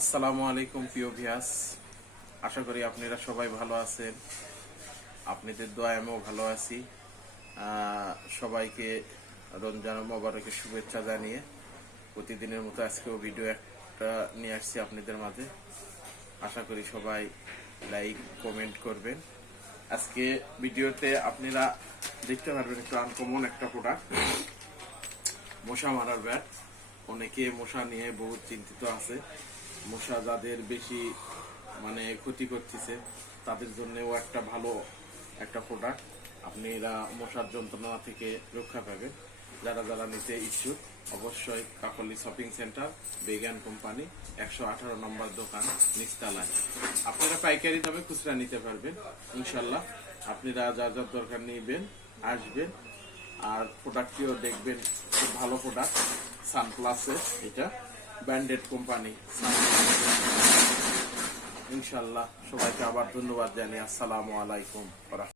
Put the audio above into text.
আসসালামু আলাইকুম প্রিয় ভিউয়ার্স, আশা করি আপনারা সবাই ভালো আছেন। আপনাদের দোয়ায় আমিও ভালো আছি। সবাইকে রমজান মোবারকের শুভেচ্ছা জানিয়ে প্রতিদিনের মতো আজকেও ভিডিও একটা নিয়ে আসছি আপনাদের মাঝে। আশা করি সবাই লাইক কমেন্ট করবেন। আজকে ভিডিওতে আপনারা দেখতে পারবেন একটু আনকমন একটা প্রোডাক্ট, মশা মারার ব্যাট। অনেকে মশা নিয়ে বহুত চিন্তিত আছে। মশা যাদের বেশি ক্ষতি করতেছে তাদের জন্যও একটা ভালো একটা প্রোডাক্ট। আপনারা মশার যন্ত্রণা থেকে রক্ষা পাবেন। যারা যারা নিতে ইচ্ছুক অবশ্যই কাকলি শপিং সেন্টার, বেগান কোম্পানি, 118 নম্বর দোকান, নিচতলায়। আপনারা পাইকারি দামে খুচরা নিতে পারবেন ইনশাল্লাহ। আপনারা যা যা দরকার নিবেন, আসবেন। আর প্রোডাক্টটিও দেখবেন, খুব ভালো প্রোডাক্ট। সানপ্লাসের এটা ব্র্যান্ডেড কোম্পানি। ইনশাল্লাহ সবাইকে আবার ধন্যবাদ জানিয়ে আসসালামু আলাইকুম।